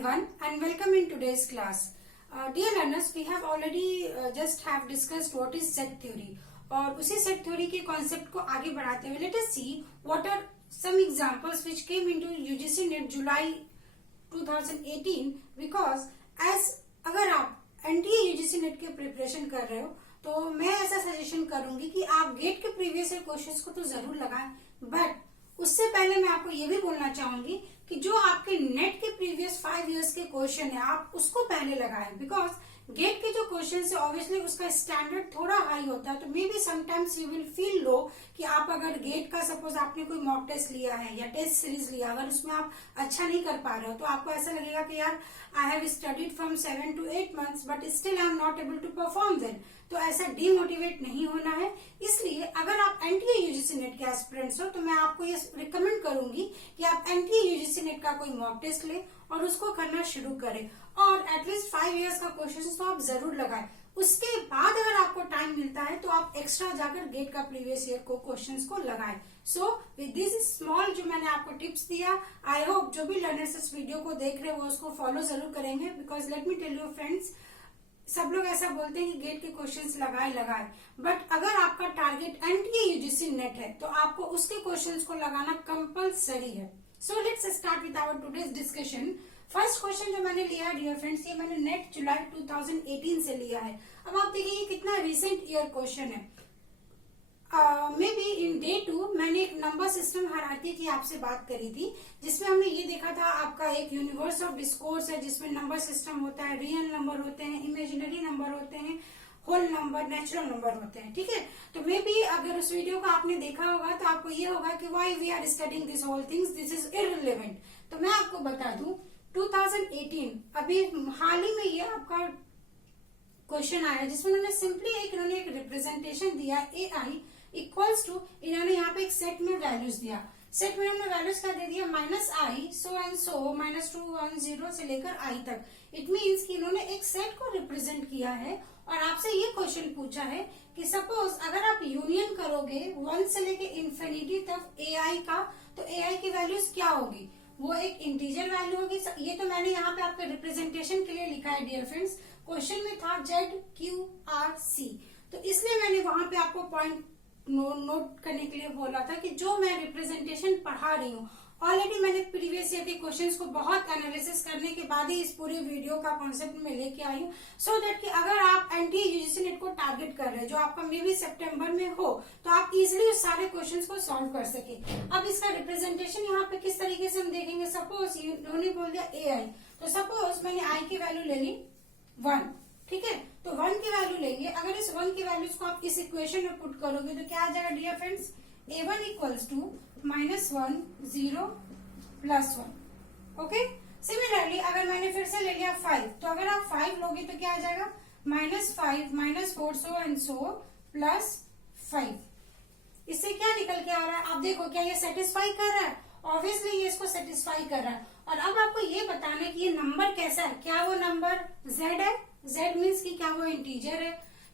everyone and welcome in today's class. Dear learners, we have already just have discussed what is set theory और उसी set theory के concept को आगे बढ़ाते हुए let us see what are some examples which came into UGC NET July 2018 because as अगर आप NTA UGC NET के प्रिपरेशन कर रहे हो तो मैं ऐसा सजेशन करूंगी कि आप गेट के प्रीवियस ईयर क्वेश्चंस को तो जरूर लगाएं, बट उससे पहले मैं आपको ये भी बोलना चाहूंगी कि जो आपके नेट के प्रीवियस 5 इयर्स के क्वेश्चन है आप उसको पहले लगाएं, बिकॉज गेट के जो क्वेश्चन है ऑब्वियसली उसका स्टैंडर्ड थोड़ा हाई होता है, तो may be sometimes you will feel low कि आप अगर गेट का सपोज आपने कोई मॉक टेस्ट लिया है या टेस्ट सीरीज लिया, अगर उसमें आप अच्छा नहीं कर पा रहे हो तो आपको ऐसा लगेगा कि यार I have studied from 7 to 8 months but still I am not able to perform then. तो ऐसा डीमोटिवेट नहीं होना है, इसलिए अगर आप एनटीए यूजीसी नेट के एस्पिरेंट्स हो तो मैं आपको ये रिकमेंड करूंगी कि आप एनटीए यूजीसी नेट का कोई मॉक टेस्ट ले और उसको करना शुरू करें और एटलीस्ट 5 इयर्स का क्वेश्चन तो आप जरूर लगाएं। उसके बाद अगर आपको टाइम मिलता है तो आप एक्स्ट्रा जाकर गेट का प्रीवियस ईयर को क्वेश्चंस को लगाएं। सो विद दिस स्मॉल जो मैंने आपको टिप्स दिया, आई होप जो भी लर्नर्स इस वीडियो को देख रहे हो वो उसको फॉलो जरूर करेंगे, because let me tell you friends, सब लोग ऐसा बोलते हैं कि गेट के क्वेश्चंस लगाए, बट अगर आपका टारगेट एनटीए यूजीसी नेट है तो आपको उसके क्वेश्चंस को लगाना कंपलसरी है। So let's start with our today's discussion. First question जो मैंने लिया है डियर फ्रेंड्स, ये मैंने नेट जुलाई 2018 से लिया है। अब आप देखिए ये कितना रिसेंट ईयर क्वेश्चन है। मे बी इन डे 2 मैंने एक नंबर सिस्टम हायरार्की की आपसे बात करी थी, जिसमें हमने ये देखा था आपका एक यूनिवर्स ऑफ डिस्कोर्स है जिसमें नंबर सिस्टम होता है, रियल नंबर होते हैं, इमेजिनरी नंबर होते हैं, होल नंबर, नेचुरल नंबर होते हैं। ठीक है, तो मे बी अगर उस वीडियो को आपने देखा होगा तो आपको ये होगा कि why we are studying this whole things, this is irrelevant. तो मैं आपको बता दूं 2018 अभी हाल ही में ये आपका क्वेश्चन आया जिसमें उन्होंने सिंपली इन्होंने एक रिप्रेजेंटेशन दिया AI इक्वल्स टू, इन्होंने यहाँ पे एक सेट में वैल्यूज दिया, सेट में इन्होंने वैल्यूज का दे दिया -i सो एंड सो -2 1 0 से लेकर i तक। इट मीन्स कि इन्होंने एक सेट को रिप्रेजेंट किया है और आपसे ये क्वेश्चन पूछा है कि सपोज अगर आप यूनियन करोगे 1 से लेके इंफिनिटी तक AI का, तो AI की वैल्यूज क्या होगी? वो एक इंटीजर वैल्यू होगी। ये तो मैंने यहाँ पे आपके रिप्रेजेंटेशन के लिए लिखा है डियर फ्रेंड्स, क्वेश्चन में था ZQRC, तो इसलिए मैंने वहां पे आपको पॉइंट नोट करने के लिए बोला था कि जो मैं रिप्रेजेंटेशन पढ़ा रही हूँ ऑलरेडी मैंने प्रीवियस ईयर के क्वेश्चंस को बहुत एनालिसिस करने के बाद ही इस पूरे वीडियो का कॉन्सेप्ट में लेके आई हूँ, सो दैट कि अगर आप एनटीए यूजीसी नेट को टारगेट कर रहे हैं जो आपका मे बी सितंबर में हो तो आप इजिली उस सारे क्वेश्चंस को सॉल्व कर सके। अब इसका रिप्रेजेंटेशन यहाँ पे किस तरीके से हम देखेंगे, सपोज इन्होंने बोल दिया AI, तो सपोज मैंने I की वैल्यू ले ली 1, ठीक है, तो 1 की वैल्यू लेंगे। अगर इस 1 की वैल्यूज को आप इस इक्वेशन में पुट करोगे तो क्या आ जाएगा dear friends, A1 equals to -1 0 +1। Okay, similarly अगर मैंने फिर से ले लिया 5, तो अगर आप 5 लोगे तो क्या आ जाएगा -5 -4 सो एंड सो +5। इससे क्या निकल के आ रहा है, आप देखो क्या ये सेटिस्फाई कर रहा है? ऑब्वियसली ये इसको सेटिस्फाई कर रहा है। और अब आपको ये बताना है कि ये नंबर कैसा है, क्या वो नंबर Z है? Z मीन्स कि क्या वो इंटीजर है?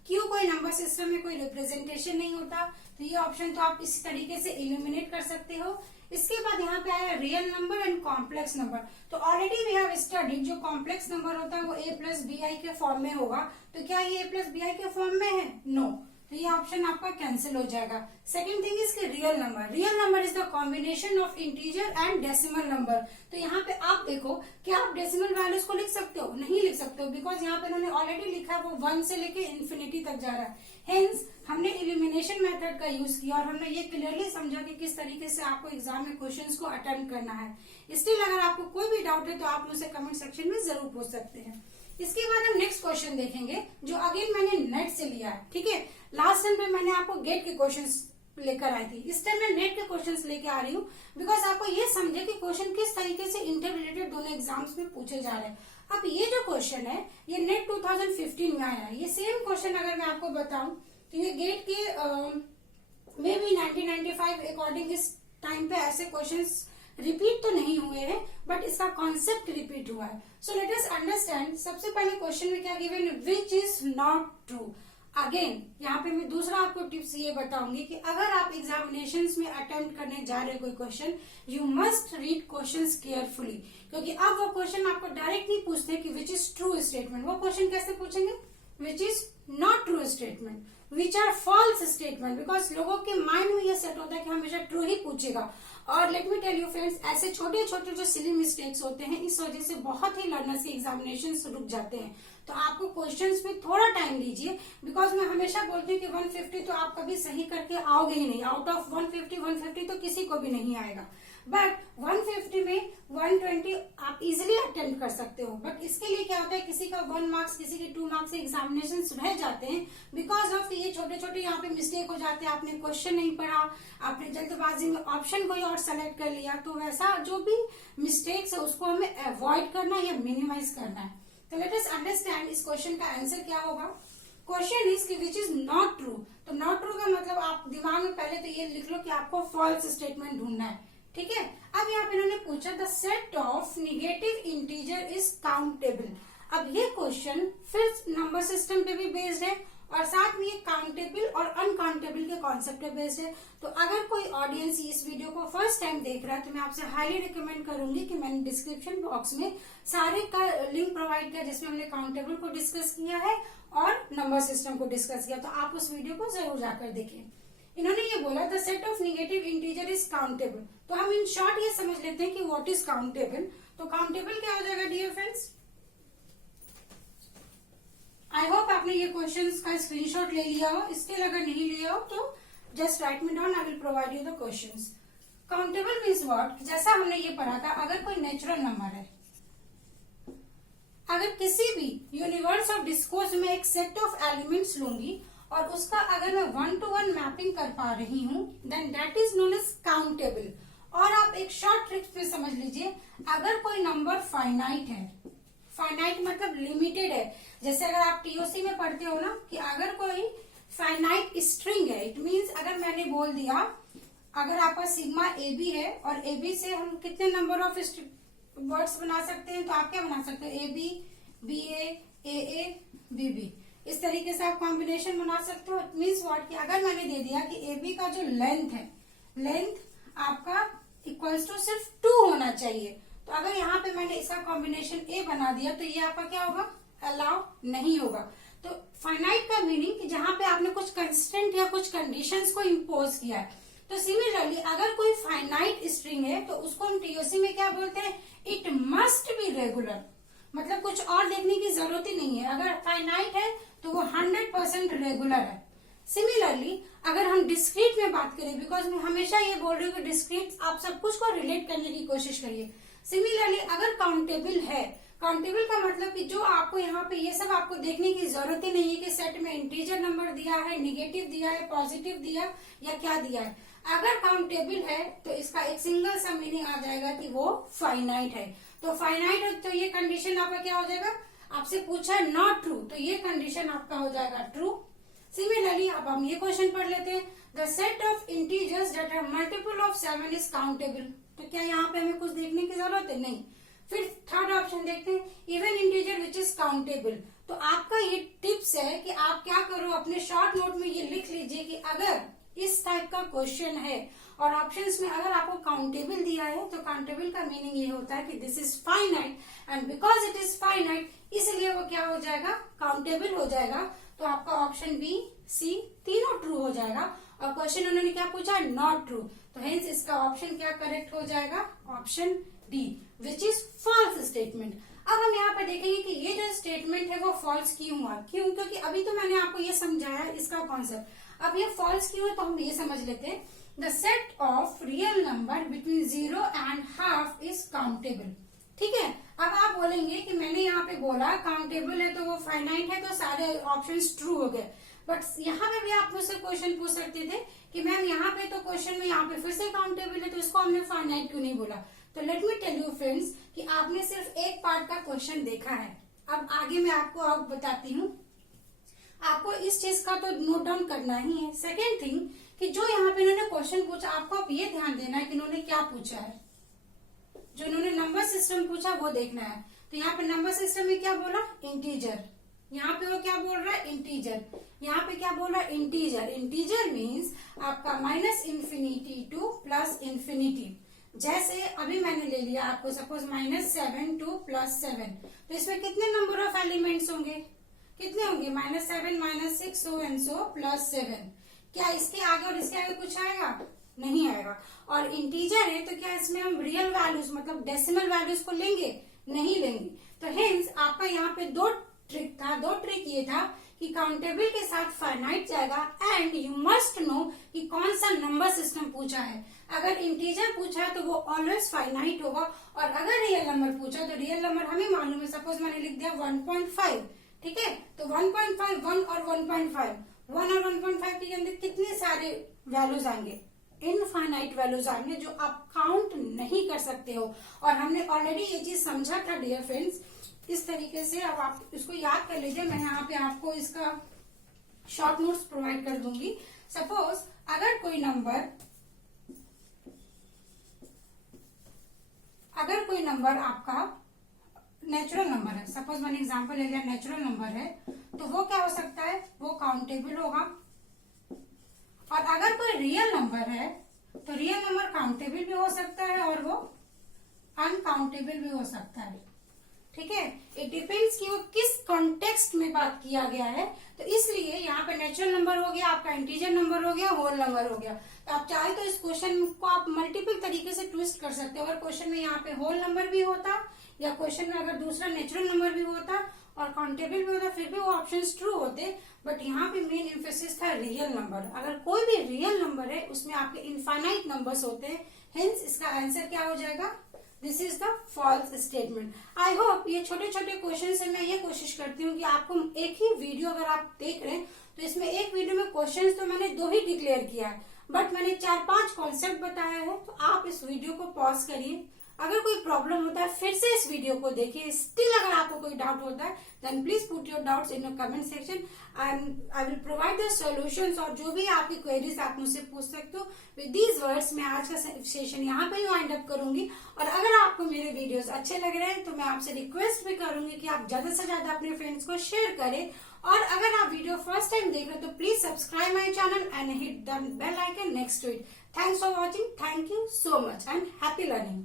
क्यों कोई नंबर सिस्टम में कोई रिप्रेजेंटेशन नहीं होता, तो ये ऑप्शन तो आप इसी तरीके से इलिमिनेट कर सकते हो। इसके बाद यहाँ पे आया real number and complex number, तो ऑलरेडी वी हैव स्टडीड जो कॉम्प्लेक्स नंबर होता है वो a+bi के फॉर्म में होगा, तो क्या ये a+bi के फॉर्म में है? नो, तो ये ऑप्शन आपका कैंसिल हो जाएगा। सेकंड थिंग इज कि real number is the combination of integer and decimal number. तो यहाँ पे आप देखो कि आप डेसिमल वैल्यूज को लिख सकते हो? नहीं लिख सकते हो, बिकॉज यहाँ पे उन्होंने ऑलरेडी लिखा है वो 1 से लेके इंफिनिटी तक जा रहा है। हेंस हमने इलिमिनेशन मेथड का यूज किया और हमने ये क्लियरली समझा कि किस तरीके से आपको एग्जाम में क्वेश्चंस को अटेम्प्ट करना है। इसलिए अगर आपको कोई भी डाउट है तो आप मुझसे कमेंट सेक्शन में जरूर पूछ सकते हैं। इसके बाद हम नेक्स्ट क्वेश्चन देखेंगे जो अगेन मैंने नेट से लिया है। ठीक है, लास्ट टाइम पे मैंने आपको गेट के क्वेश्चंस लेकर आई थी, इस टाइम मैं नेट के क्वेश्चंस लेके आ रही हूँ, बिकॉज आपको ये समझे कि क्वेश्चन किस तरीके से इंटर रिलेटेड दोनों एग्जाम्स में पूछे जा रहे हैं। अब ये जो क्वेश्चन है ये नेट 2015 में आया है। ये सेम क्वेश्चन अगर मैं आपको बताऊं तो ये गेट के मे बी 1995 अकॉर्डिंग इस टाइम पे ऐसे क्वेश्चंस रिपीट तो नहीं हुए हैं, बट इसका कॉन्सेप्ट रिपीट हुआ है। So let us understand. सबसे पहले क्वेश्चन में क्या given, which is not true. Again यहाँ पे मैं दूसरा आपको टिप्स ये बताऊंगी कि अगर आप एग्जामिनेशंस में अटेम्प्ट करने जा रहे हो कोई question, you must read questions carefully, क्योंकि अब वो क्वेश्चन आपको डायरेक्ट नहीं पूछते कि विच इज ट्रू स्टेटमेंट। वो क्वेश्चन कैसे पूछेंगे? Which is not true statement, which are false statement, because लोगों के माइंड में ये सेट होता है कि हमेशा ट्रू ही पूछेगा। और let me tell you friends, ऐसे छोटे छोटे जो सिली मिस्टेक्स होते हैं, इस वजह से बहुत ही लर्नर्स के एग्जामिनेशन रुक जाते हैं। तो आपको क्वेश्चंस में थोड़ा टाइम लीजिए, बिकॉज मैं हमेशा बोलती हूँ कि 150 तो आप कभी सही करके आओगे ही नहीं। आउट ऑफ 150 तो किसी को भी नहीं आएगा, बट 150 में 120 आप इजिली अटेम्प्ट कर सकते हो। बट इसके लिए क्या होता है, किसी का 1 मार्क्स, किसी के 2 मार्क्स से एग्जामिनेशन रह जाते हैं बिकॉज ऑफ ये छोटे छोटे यहाँ पे मिस्टेक हो जाते हैं। आपने क्वेश्चन नहीं पढ़ा, आपने जल्दबाजी में ऑप्शन कोई और सेलेक्ट कर लिया। तो वैसा जो भी मिस्टेक्स है उसको हमें अवॉइड करना है या मिनिमाइज करना है। तो लेट अस अंडरस्टैंड इस क्वेश्चन का आंसर क्या होगा। क्वेश्चन इज कि विच इज नॉट ट्रू। तो नॉट ट्रू का मतलब आप दिमाग में पहले तो ये लिख लो कि आपको फॉल्स स्टेटमेंट ढूंढना है, ठीक है। अब यहाँ पे इन्होंने पूछा the set of negative integer is countable. अब ये क्वेश्चन फिर नंबर सिस्टम पे भी बेस्ड है और साथ में ये काउंटेबल और अनकाउंटेबल के कॉन्सेप्ट पे बेस्ड है। तो अगर कोई ऑडियंस इस वीडियो को फर्स्ट टाइम देख रहा है तो मैं आपसे हाईली रिकमेंड करूंगी कि मैंने डिस्क्रिप्शन बॉक्स में सारे का लिंक प्रोवाइड किया जिसमें हमने काउंटेबल को डिस्कस किया है और नंबर सिस्टम को डिस्कस किया। तो आप उस वीडियो को जरूर जाकर देखें। इन्होंने ये बोला the set of negative integer is countable. तो हम इन शॉर्ट ये समझ लेते हैं कि व्हाट इज काउंटेबल। तो काउंटेबल क्या हो जाएगा डियर फ्रेंड्स? आई होप आपने ये क्वेश्चंस का स्क्रीनशॉट ले लिया हो। स्टिल अगर नहीं लिया हो तो just right me down, I will provide you the questions. Countable means what? जैसा हमने ये पढ़ा था, अगर कोई नेचुरल नंबर है, अगर किसी भी यूनिवर्स ऑफ डिस्कोर्स में एक सेट ऑफ एलिमेंट्स लूंगी और उसका अगर मैं 1 to 1 मैपिंग कर पा रही हूँ, then that is known as countable. और आप एक शॉर्ट ट्रिक्स में समझ लीजिए, अगर कोई नंबर फाइनाइट है, फाइनाइट मतलब लिमिटेड है, जैसे अगर आप टीओसी में पढ़ते हो ना कि अगर कोई फाइनाइट स्ट्रिंग है, इट मीन्स अगर मैंने बोल दिया अगर आपका सिग्मा ए बी है और ए बी से हम कितने नंबर ऑफ वर्ड्स बना सकते हैं, तो आप क्या बना सकते हो? A B, B A B B, इस तरीके से आप कॉम्बिनेशन बना सकते हो। इट मीन्स व्हाट कि अगर मैंने दे दिया कि ए बी का जो लेंथ है, लेंथ आपका इक्वल्स टू सिर्फ 2 होना चाहिए, तो अगर यहाँ पे मैंने इसका कॉम्बिनेशन ए बना दिया तो ये आपका क्या होगा? अलाउ नहीं होगा। तो फाइनाइट का मीनिंग कि जहां पे आपने कुछ कंस्टेंट या कुछ कंडीशंस को इम्पोज किया है। तो सिमिलरली अगर कोई फाइनाइट स्ट्रिंग है तो उसको हम टीओसी में क्या बोलते हैं? इट मस्ट बी रेगुलर, मतलब कुछ और देखने की जरूरत ही नहीं है। अगर फाइनाइट है तो वो 100% रेगुलर है। सिमिलरली अगर हम डिस्क्रीट में बात करें, बिकॉज मैं हमेशा ये बोल रही हूँ कि डिस्क्रीट आप सब कुछ को रिलेट करने की कोशिश करिए। सिमिलरली अगर काउंटेबल है, काउंटेबल का मतलब कि जो आपको यहाँ पे ये सब आपको देखने की जरूरत ही नहीं है कि सेट में इंटीजर नंबर दिया है, निगेटिव दिया है, पॉजिटिव दिया या क्या दिया है। अगर काउंटेबल है तो इसका एक सिंगल सा मीनिंग आ जाएगा कि वो फाइनाइट है। तो फाइनाइट है तो ये कंडीशन आपका क्या हो जाएगा? आपसे पूछा नॉट ट्रू, तो ये कंडीशन आपका हो जाएगा ट्रू। सिमिलरली अब हम ये क्वेश्चन पढ़ लेते हैं, the set of integers that are multiple of 7 is countable. तो क्या यहाँ पे हमें कुछ देखने की जरूरत है? नहीं। फिर थर्ड ऑप्शन देखते हैं, even integer which is countable. तो आपका ये टिप्स है कि आप क्या करो, अपने शॉर्ट नोट में ये लिख लीजिए कि अगर इस टाइप का क्वेश्चन है और ऑप्शंस में अगर आपको काउंटेबल दिया है तो काउंटेबल का मीनिंग ये होता है कि this is finite and because it is finite इसलिए वो क्या हो जाएगा? काउंटेबल हो जाएगा। तो आपका ऑप्शन बी, सी तीनों ट्रू हो जाएगा। और क्वेश्चन उन्होंने क्या पूछा? Not true. तो हेंस इसका ऑप्शन क्या करेक्ट हो जाएगा? Option D, which is false statement. अब हम यहाँ पे देखेंगे कि ये जो स्टेटमेंट है वो फॉल्स क्यों हुआ। क्यों? क्योंकि अभी तो मैंने आपको ये समझाया इसका कॉन्सेप्ट। अब ये फॉल्स क्यों है तो हम ये समझ लेते हैं, the set of real number between 0 and half is countable. ठीक है। अब आप बोलेंगे कि मैंने यहाँ पे बोला काउंटेबल है तो वो फाइनाइट है तो सारे ऑप्शंस ट्रू हो गए। बट यहाँ पे भी आप मुझसे क्वेश्चन पूछ सकते थे कि मैम यहाँ पे तो क्वेश्चन में यहाँ पे फिर से काउंटेबल है तो इसको हमने फाइनाइट क्यों नहीं बोला। तो let me tell you friends कि आपने सिर्फ एक पार्ट का क्वेश्चन देखा है। अब आगे मैं आपको और बताती हूँ, आपको इस चीज का तो नोट डाउन करना ही है। सेकेंड थिंग कि जो यहाँ पे इन्होंने क्वेश्चन पूछा, आपको अब ये ध्यान देना है कि इन्होंने क्या पूछा है। जो इन्होंने नंबर सिस्टम पूछा वो देखना है। तो यहाँ पे नंबर सिस्टम में क्या बोला? इंटीजर। यहाँ पे वो क्या बोल रहा है, इंटीजर। यहाँ पे क्या बोल रहा है, इंटीजर। इंटीजर मीन्स आपका -∞ टू +∞। जैसे अभी मैंने ले लिया आपको सपोज -7 टू +7, तो इसमें कितने नंबर ऑफ एलिमेंट्स होंगे, कितने होंगे, -7 -6 सो एंड सो +7। क्या इसके आगे और इसके आगे कुछ आएगा, नहीं आएगा। और इंटीजर है तो क्या इसमें हम रियल वैल्यूज मतलब डेसिमल वैल्यूज को लेंगे, नहीं लेंगे। तो हेंस आपका यहाँ पे दो ट्रिक ये था कि काउंटेबल के साथ फाइनाइट जाएगा एंड यू मस्ट नो कि कौन सा नंबर सिस्टम पूछा है। अगर इंटीजर पूछा है तो वो ऑलवेज फाइनाइट होगा, और अगर रियल नंबर पूछा तो रियल नंबर हमें मालूम है, सपोज मैंने लिख दिया 1.5, ठीक है, तो 1.5 1 और 1.5 1 और 1.5 के अंदर कितने सारे वैल्यूज आएंगे, इनफाइनाइट वैल्यूज आएंगे जो आप काउंट नहीं कर सकते हो। और हमने ऑलरेडी ये चीज समझा था डियर फ्रेंड्स, इस तरीके से। अब आप इसको याद कर लीजिए, मैं यहाँ पे आपको इसका शॉर्ट नोट्स प्रोवाइड कर दूंगी। सपोज अगर कोई नंबर आपका नेचुरल नंबर है, सपोज मैंने एग्जांपल ले लिया नेचुरल नंबर है, तो वो क्या हो सकता है, वो काउंटेबल होगा। और अगर कोई रियल नंबर है तो रियल नंबर काउंटेबल भी हो सकता है और वो अनकाउंटेबल भी हो सकता है, ठीक है। इट डिपेंड्स कि वो किस कॉन्टेक्स्ट में बात किया गया है। तो इसलिए यहाँ पे नेचुरल नंबर हो गया, आपका इंटीजर नंबर हो गया, होल नंबर हो गया। तो आप चाहे तो इस क्वेश्चन को आप मल्टीपल तरीके से ट्विस्ट कर सकते हो। अगर क्वेश्चन में यहाँ पे होल नंबर भी होता या क्वेश्चन में अगर दूसरा नेचुरल नंबर भी होता और काउंटेबल भी होता, फिर भी वो ऑप्शंस ट्रू होते। बट यहाँ पे मेन एम्फेसिस था रियल नंबर। अगर कोई भी रियल नंबर है उसमें आपके इनफाइनाइट नंबर्स होते हैं, हेंस इसका आंसर क्या हो जाएगा, this is the false statement. I hope ये छोटे छोटे क्वेश्चन से मैं ये कोशिश करती हूँ कि आपको एक ही वीडियो अगर आप देख रहे हैं तो इसमें एक वीडियो में क्वेश्चंस तो मैंने 2 ही डिक्लेयर किया है, बट मैंने 4-5 कॉन्सेप्ट बताया है। तो आप इस वीडियो को पॉज करिए, अगर कोई प्रॉब्लम होता है फिर से इस वीडियो को देखिए। स्टिल अगर आपको कोई डाउट होता है then please put your doubts in your comment section and I will provide the solutions. और जो भी आपकी क्वेरीज आप मुझसे पूछ सकते हो। विद दीज वर्ड्स मैं आज का सेशन यहाँ पे ही वाइंड अप करूंगी। और अगर आपको मेरे वीडियोस अच्छे लग रहे हैं तो मैं आपसे रिक्वेस्ट भी करूंगी कि आप ज्यादा से ज्यादा अपने फ्रेंड्स को शेयर करें। और अगर आप वीडियो फर्स्ट टाइम देख रहे हो तो please subscribe my channel and hit the bell icon next to it. Thanks for watching, thank you so much and happy learning.